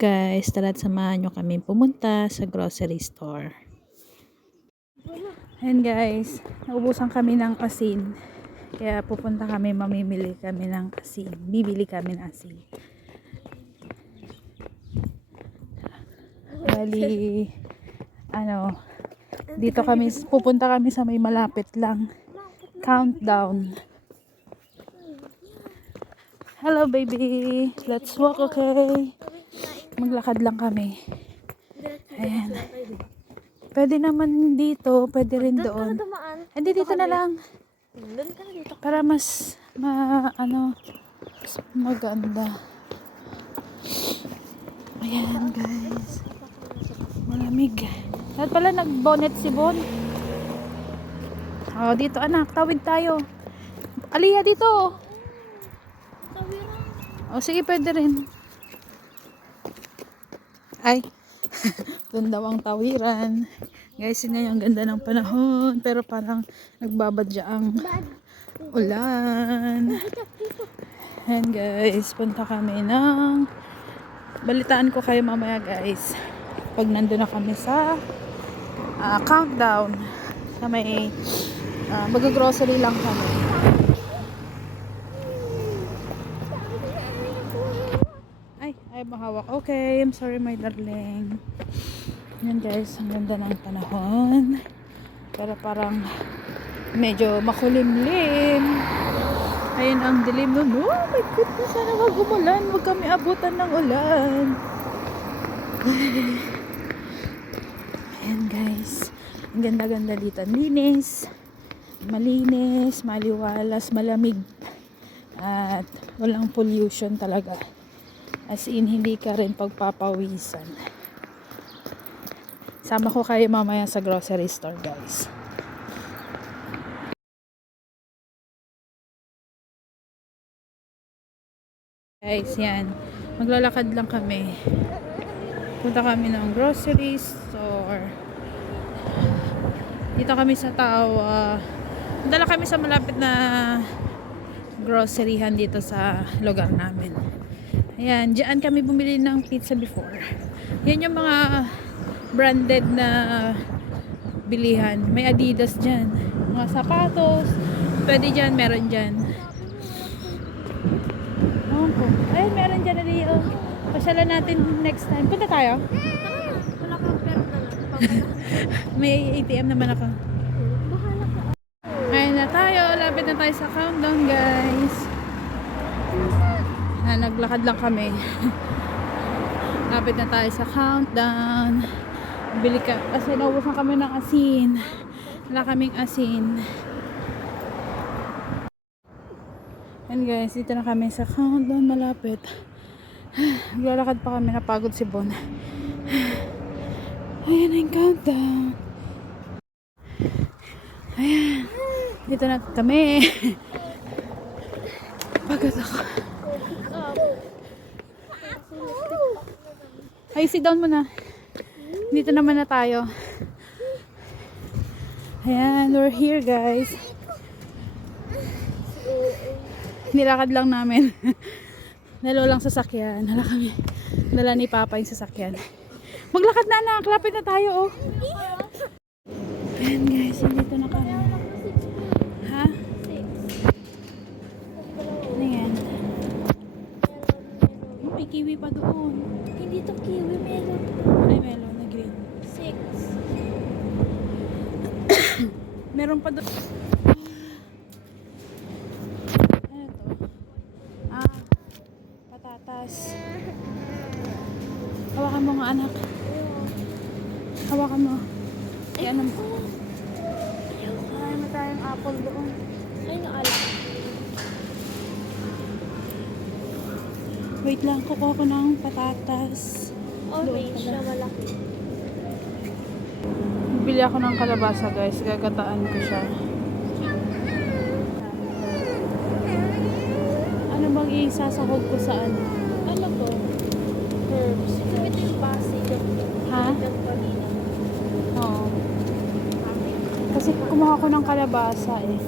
guys, tara't samahan nyo kami pumunta sa grocery store. Ayan guys, naubusan kami ng asin. Kaya pupunta kami, mamimili kami ng asin. Bibili kami ng asin. Bali, dito kami, pupunta kami sa may malapit lang. Countdown. Hello baby, let's walk, okay? Maglakad lang kami. Ayan. Pwede naman dito, pwede rin doon. Hindi, dito na lang. Para mas maganda. Ayan guys. Malamig. At pala nag-bonnet si Bon. Oh, dito anak, tawid tayo. Aliyah dito. O sige, pwede rin. Ay, doon daw ang tawiran. Guys, yun nga yung ganda ng panahon. Pero parang nagbabadya ang ulan. And guys, punta kami ng... Balitaan ko kayo mamaya guys. Pag nandun na kami sa countdown. Sa may mag-grocery lang kami. Ay, mahawak. Okay, I'm sorry my darling. Yan guys, ang ganda ng panahon. Pero parang medyo makulimlim. Ayun ang dilim nun. Oh my goodness, sana wag umulan. Wag kami abutan ng ulan. Ayan guys, ang ganda-ganda dito. Linis, malinis, maliwalas, malamig. At walang pollution talaga. As in, hindi ka rin pagpapawisan. Sama ko kayo mamaya sa grocery store, guys. Guys, yan. Maglalakad lang kami. Punta kami ng grocery store. Dito kami sa Tawa. Dala kami sa malapit na groceryhan dito sa lugar namin. Ayan, diyan kami bumili ng pizza before. Yan yung mga branded na bilihan. May Adidas dyan. Mga sapatos. Pwede dyan, meron dyan. Ayun, meron dyan na Rio. Pasyalan natin next time. Punta tayo? Wala kang pera na lang. May ATM naman ako. Ayun na tayo. Lapit na tayo sa countdown, guys. Naglakad lang kami. Lapit na tayo sa countdown. Bili ka kasi naubusan kami ng asin. Wala kaming asin. And guys, dito na kami sa countdown, malapit. Naglalakad pa kami, napagod si Bon. Ayan na yung countdown. Ayan. Dito na kami. Pagod ako. Ay, sit down muna. Dito naman na tayo. Ayan, we're here guys. Nilakad lang namin. Dalawa lang sasakyan. Hala kami. Dala ni Papa yung sasakyan. Maglakad na anak. Lapit na tayo oh. Ayan guys, dito na kami. Ha? Ano yan? May kiwi pa doon. Hindi to kiwi, melon. Ay, melon na green. 6. Meron pa doon. Ano to? Patatas. Hawakan mo nga anak. Hawakan mo. Ay, ano mo? Ay, may tayong apple doon. Ay, naalat. Wait lang, kukuha ko ng patatas. Orange na malaki. Bili ako ng kalabasa guys, gagataan ko siya. Ano bang isasahog ko sa ano? Ano to? Herbs. Ito yung basic. Ha? Yung kanina. Oo. Kasi kumuha ko ng kalabasa eh.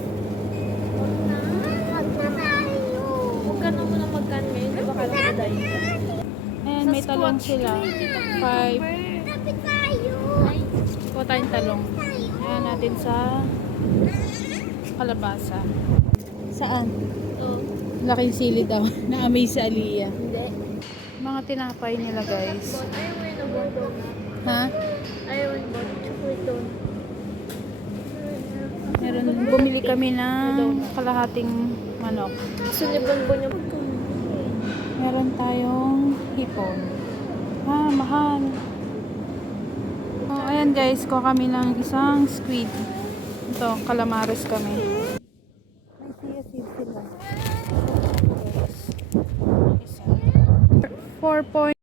Huwag na tayo. Huwag ka na muna magkan ngayon. Di ba ka lang na Ayan, may talong sila. 5. Lapit tayo. Kuha tayong talong. Ayan natin sa kalabasa. Saan? Oh. Laking sili daw. Na-amaze si Aliyah. Hindi. Mga tinapay nila guys. Ayaw mo yun ang bundok na. Ha? Ayaw mo yun chocolate doon. Meron, bumili kami ng kalahating manok. Gusto niya bonbon yung Meron tayong hipon. Ah, mahal. Oh, ayan guys, kuha kami ng isang squid. Ito, calamares kami. May siya sila. 4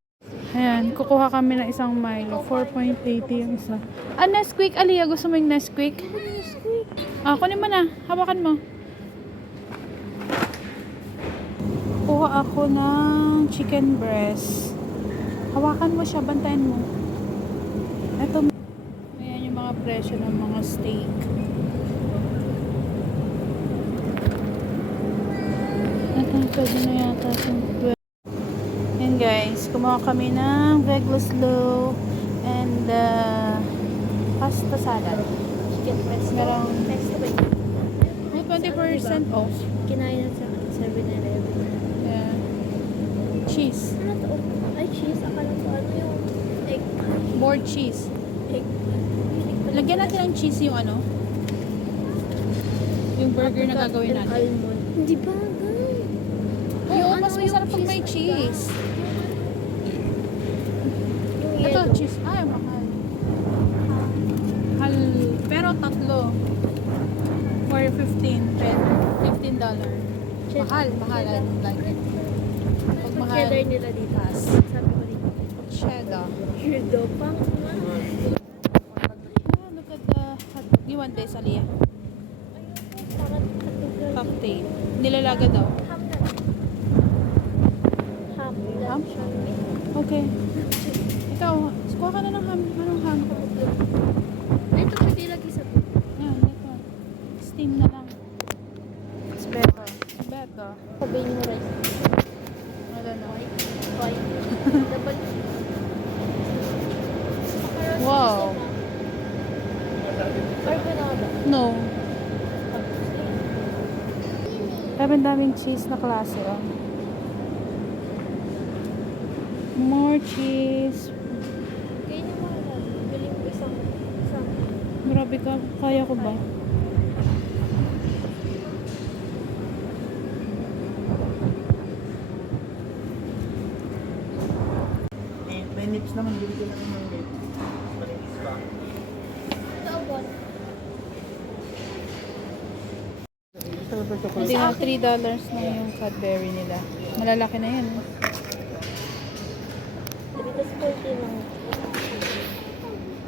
Ayan, kukuha kami ng isang Milo. 4.80 yung isa. Ah, Nesquik. Aliyah, gusto mo yung Nesquik? Ah, kunin mo na. Hawakan mo. Kuha ako ng chicken breast. Hawakan mo siya, bantayan mo. Ito. Ayan yung mga presyo ng mga steak. Ito, pwede na yata. Ayan guys, kumuha kami ng vegloslow and pasta salad. chicken breast. Merong Next to it. may 20% off. Kinain na sa 7-Eleven. Yeah. Cheese. Ano to? Ay, cheese. Akala ko ano yung egg. More cheese. Egg. Lagyan natin ng cheese yung ano? Yung burger na gagawin natin. Almond. Hindi ba? Oo, Ano mas yung masarap pag may cheese. Yung Ito, yellow. cheese. Ay, mahal. Mahal. Pero tatlo. For 15. $15. Mahal, mahal. I don't like it. Pag mahal. Cheddar nila dito. Pass. Sabi ko dito. Cheddar. Weirdo. Pang Oh, look at the... You want this, Aliyah? parang katulad. Cocktail. Nilalaga daw. Ham na. Ham. Ham? Okay. Ikaw, kuha ka na ng ham. Anong ham? Ito pwede lagi sa Yan, ito. Steam na lang. It's better. Better. sabihin mo rice. I don't know. Why? Double. Wow. Carbonara. No. Daming cheese na klase, oh. More cheese. Kaya niyo mga biling ko isang. Grabe ka. Kaya ko ba? May nips naman, bili ko naman ng nips. Malinis pa. Ito abot. Silver Hindi chocolate. na $3 na yung Cadbury nila. Malalaki na yan. Oh. Dito sa 40 lang.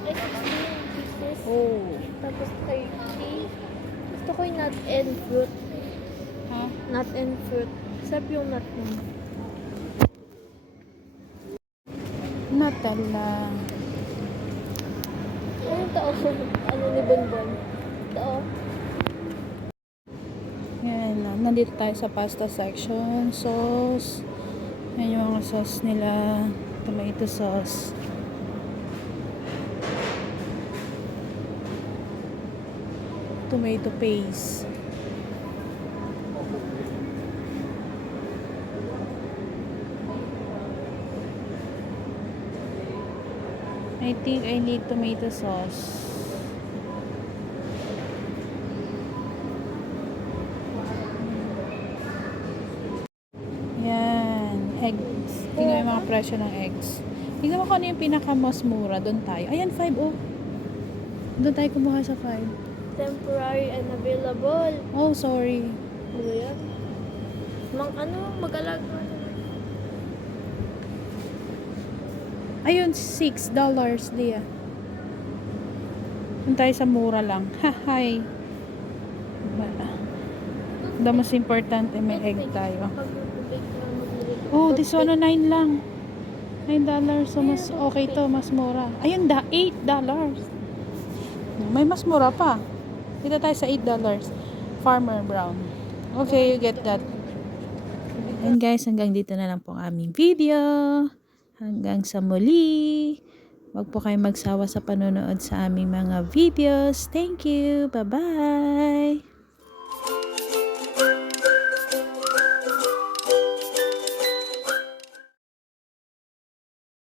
Ay, 16 pieces. Oh. Tapos 30. Gusto ko yung nut and fruit. Ha? Nut and fruit. Sarap yung nut nun. Nutella. Ano ito? Ano ni Bonbon? Ito. Yan. Nandito tayo sa pasta section. Sauce. Yan yung mga sauce nila. Tomato sauce. Tomato paste. I think I need tomato sauce. Yan. Eggs. Tingnan mo yung mga presyo ng eggs. Tingnan mo kung ano yung pinaka-mas mura. Doon tayo. Ayan, 5 oh. Doon tayo kumuha sa 5. Temporary and available. Oh, sorry. Ano yan? Mag-alaga. Ayun, $6, Dia. Doon tayo sa mura lang. Hi. The most important may egg tayo. Oh, this one, 9 lang. $9. So, mas okay to. Mas mura. Ayun, $8. May mas mura pa. Dito tayo sa $8. Farmer Brown. Okay, you get that. And guys, hanggang dito na lang po ang aming video. Hanggang sa muli. Huwag po kayong magsawa sa panonood sa aming mga videos. Thank you. Bye-bye.